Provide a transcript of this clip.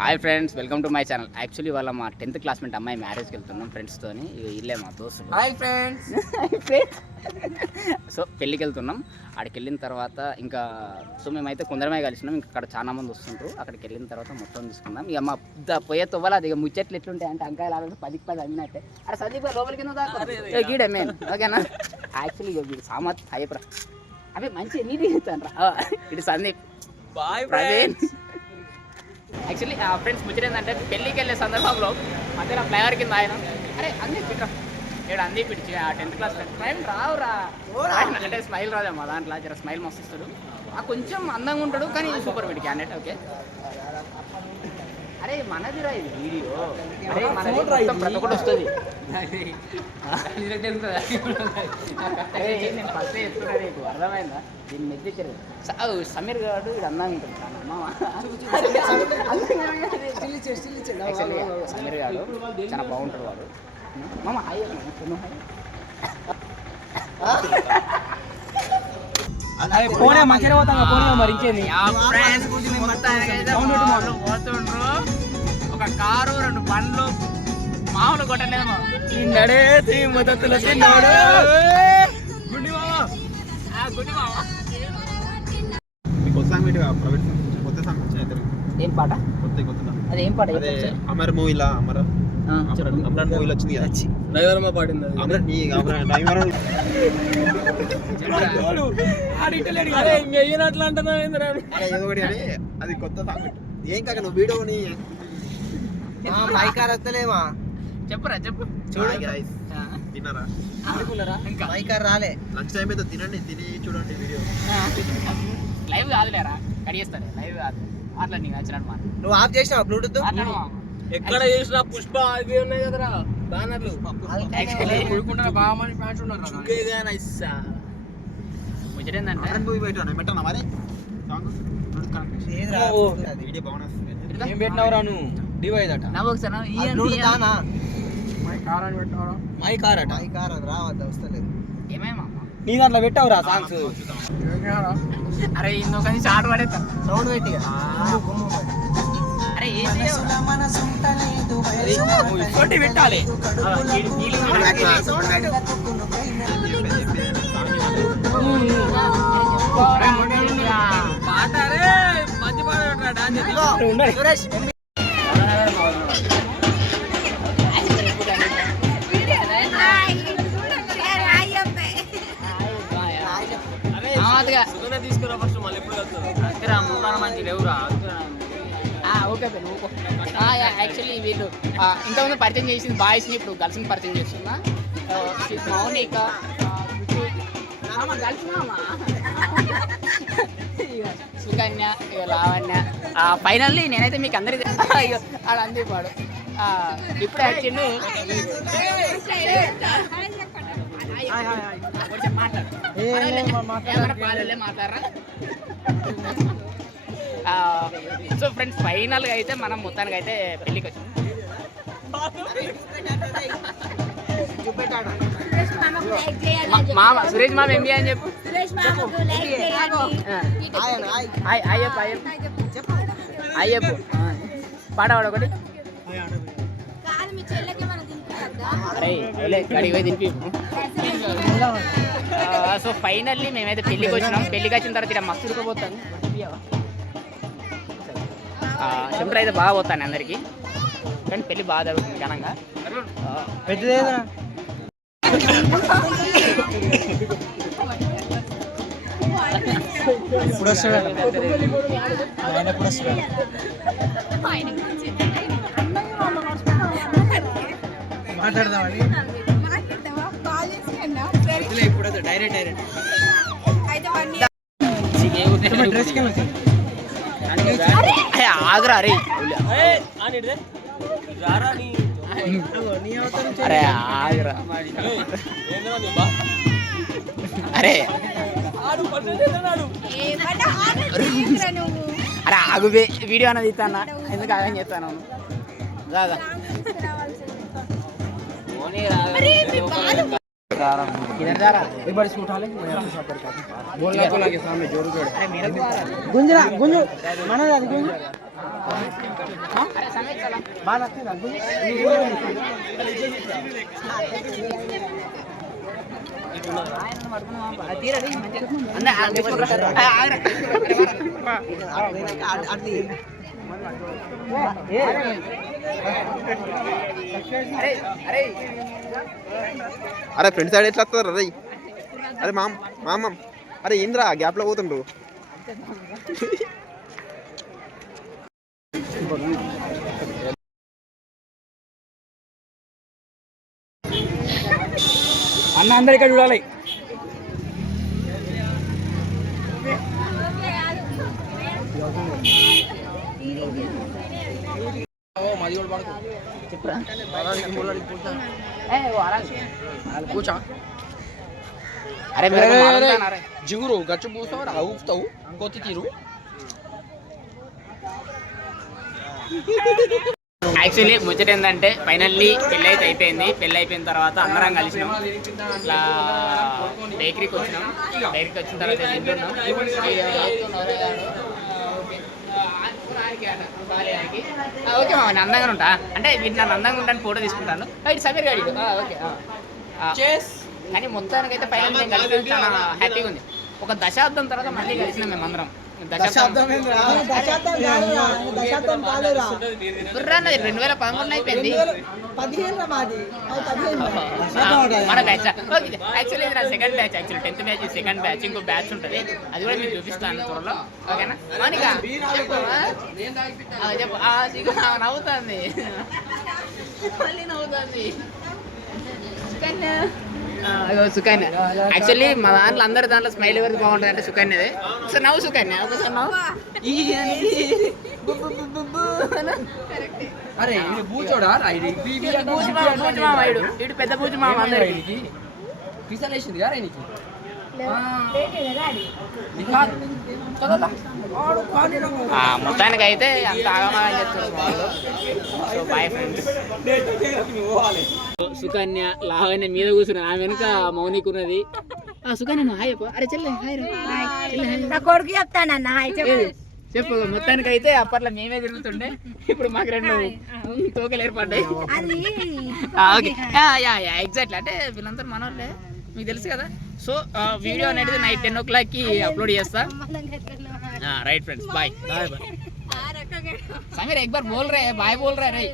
Hi friends, welcome to my channel. Actually వాళ్ళ మా 10th classmate అమ్మాయి మ్యారేజ్కి వెళ్తున్నాం ఫ్రెండ్స్తోని. ఇల్లే మా దోస్తులు. Hi friends. సో పెళ్ళికి వెళ్తున్నాం. అక్కడికి వెళ్ళిన తర్వాత ఇంకా మేమైతే కొందరమే కలిసినాం. ఇంకా అక్కడ చాలా మంది వస్తుంటారు. అక్కడికి వెళ్ళిన తర్వాత మొత్తం చూసుకుందాం. ఇక మా పోయే తవ్వాలి. అది ఇక ముచ్చట్లు ఎట్లుంటాయి అంటే అంకాయలు ఆలోచన 10 అమ్మినట్టే. అరే సందీప్ లోపలికి గీడే మెయిన్ ఓకేనా. యాక్చువల్లీ ఇక సామత్ అయ్యప్రా అవి మంచి నీట్గా చెప్తాను రా. ఇటు సందీప్ ప్రవీణ్. యాక్చువల్లీ ఫ్రెండ్స్ ముచ్చట ఏంటంటే పెళ్ళికి వెళ్ళే సందర్భంలో మధ్యలో ఫ్లైవర్ కింద ఆయన అరే అంది పిట్రా ఇక్కడ అంది పిడిచి 10th క్లాస్ ఫ్రెండ్ రావురా అంటే స్మైల్ రాదా మా దాంట్లో జర స్మైల్ మస్తు ఇస్తాడు. కొంచెం అందంగా ఉంటాడు కానీ సూపర్ వీడి క్యాండిడేట్. ఓకే అరే మనదిరా ఇది వీడియో. అరే మనది మొత్తం ప్రతి ఒక్కటి వస్తుంది. నేను ఫస్ట్ చెప్తున్నా నీకు అర్థమైందా. దీన్ని మెచ్చించారు సమీర్ గారు ఇది అందంగా ఉంటుంది. సమీర్ గారు చాలా బాగుంటాడు వాడు. మామ హాయ్ పోనే మంచిగా పోతాం మరి ఇంకేంది. ఒక కారు 2 బండ్లు మామూలు కొట్టలేదు. ఏం పాట అది? ఏం పాట? అమర్ మూవీలా అమరన్ మూవీలో వచ్చింది కదా, డ్రైవర్ మా పాడింది. అట్లా అది కొత్త సాంగ్. ఏం కాక నువ్వు వీడియోని మైకార్ వస్తలేమా చెప్పురా చెప్పు. తిన్నారా? మైకార్ రాలే. లంచ్ టైం అయితే తినండి, తిని చూడండి వీడియో. లైవ్ కాదులేరా, కడిగేస్తాను. లైవ్ కాదు అట్లా నీకు నచ్చినట్టు మాట. నువ్వు ఆఫ్ చేసినావా బ్లూటూత్? ఎక్కడ చేసినా పుష్ప అవి ఉన్నాయి కదరా బ్యానర్లు. మూవీ పెట్టాను మరి వీడియో బాగుంది. ఏం పెట్టినవరా నువ్వు? డివైడ్ అట మై కార్ అట. రావద్దా వస్తలేదు. ఏమేమా నీ దాంట్లో పెట్టావురా సాంగ్స్? అరే ఇంకొకటి షార్ట్ పడేస్తా సౌండ్ పెట్టి. అరే పెట్టాలి. పాట మంచి పాట డాన్స్. తీసుకురా ఫస్ట్, మళ్ళీ ఎప్పుడు మంచి లేవురా. ఓకే యాక్చువల్లీ వీళ్ళు ఇంతకుముందు పరిచయం చేసింది బాయ్స్ని, ఇప్పుడు గర్ల్స్ని పరిచయం చేస్తున్నా. మౌనిక సుకన్య, లావణ్య. ఫైనల్లీ నేనైతే మీకు అందరికీ అయ్యో అలా అంది పాడు. ఇప్పుడు యాక్చువల్లీ మాట్లాడరా. సో ఫ్రెండ్స్ ఫైనల్గా అయితే మనం మొత్తానికి అయితే పెళ్ళికి వచ్చాం. మామ సురేష్ మామ ఎంబీ అని చెప్పు. అయ్యప్పు పాట పాడ ఒకటి. అరే గడికి పోయి తినిపి. సో ఫైనల్లీ మేమైతే పెళ్ళికి వచ్చినాం. పెళ్ళికి వచ్చిన తర్వాత ఇక్కడ మస్తు ఉడకపోతాను. చెంపర్ అయితే బాగా పోతాను అందరికి, కానీ పెళ్ళి బాగా జరుగుతుంది ఘనంగా. ఇప్పుడు వస్తాడు మాట్లాడదామని. ఇప్పుడు డైరెక్ట్ ఆగ్రా. అరే అరే ఆగ్రా. అరే అరే ఆగు, వీడియో అన్నది ఇస్తానా? ఎందుకు ఆగని చెప్తాను. రాదా इधर जा रहा एक बार इसको उठा ले बोलना तो लगे सामने जोर जोर गुंजरा गुंजो माना जा गुंज अरे समीर चला అరే ఫ్రెండ్ సైడ్ ఎట్లా వస్తారు అరే అరే మామ అరే ఏంద్రా గ్యాప్లో పోతుండ్రు అన్న అందరు ఇక్కడ చూడాలి. కూర్చో. अरे मेरे को मालूम था ना रे జిగురు గచ్చు పూస్తావు ఊపుతావు కొత్తి తీరు. యాక్చువల్లీ ముచ్చట ఏంటంటే ఫైనల్లీ పెళ్ళి అయితే అయిపోయింది. పెళ్ళి అయిపోయిన తర్వాత అందరం కలిసినాం, ఇట్లా బేకరీకి వచ్చినాం. బేకరీకి వచ్చిన తర్వాత తింటున్నాం. ఓకే మామ నేను అందంగా ఉంటా అంటే వీటి నన్ను అందంగా ఉంటాను ఫోటో తీసుకుంటాను. ఇటు సమీర్ గాడి ఓకే. కానీ మొత్తానికి అయితే ఫైనల్ నేను కలిసి చాలా హ్యాపీగా ఉంది. ఒక దశాబ్దం తర్వాత మళ్ళీ కలిసినాం మేమందరం. దశాబ్దం 2013 అయిపోయింది మన బ్యాచ్. యాక్చువల్లీ ఇది నా second batch. Actually 10th batch, second batch, ఇంకో బ్యాచ్ ఉంటుంది. అది కూడా మీకు చూపిస్తాను త్వరలో. ఓకేనా మౌనిక చెప్పు. నవ్వుతుంది మళ్ళీ నవ్వుతుంది సుకన్య. యాక్చువల్లీ మా దాంట్లో అందరి దాంట్లో స్మైల్ ఎవరికి బాగుంటుంది అంటే సుకన్యదే. సో నవ్వు సుకన్య ఒకసారి నవ్వు. ఇటు పెద్ద పూజ మామ అందరికి పిసలేసింది కదా నీకు. మొత్తానికి అయితే అంత ఆగమాగా చెప్తున్నారు. So bye friends. Sukanya Lavanya మీద కూర్చున్నా, ఆమె వెనుక మౌనిక ఉన్నది. సుకన్య హాయ్ చెప్పు. అరే చెల్లె హాయ్ కొడుకు చెప్తానన్న చెప్పు. మొత్తానికి అయితే అప్పట్లో మేమే తిరుగుతుండే, ఇప్పుడు మాకు 2 తోకలు ఏర్పడ్డాయి. ఓకే ఎగ్జాక్ట్లీ అంటే వీళ్ళంతా మనోళ్ళే, మీకు తెలుసు కదా. సో వీడియో అనేది నైట్ 10 o'clockకి అప్లోడ్ చేస్తా. Right friends bye. సమీర్ एक बार बोल रहे हैं बाय बोल रहे हैं.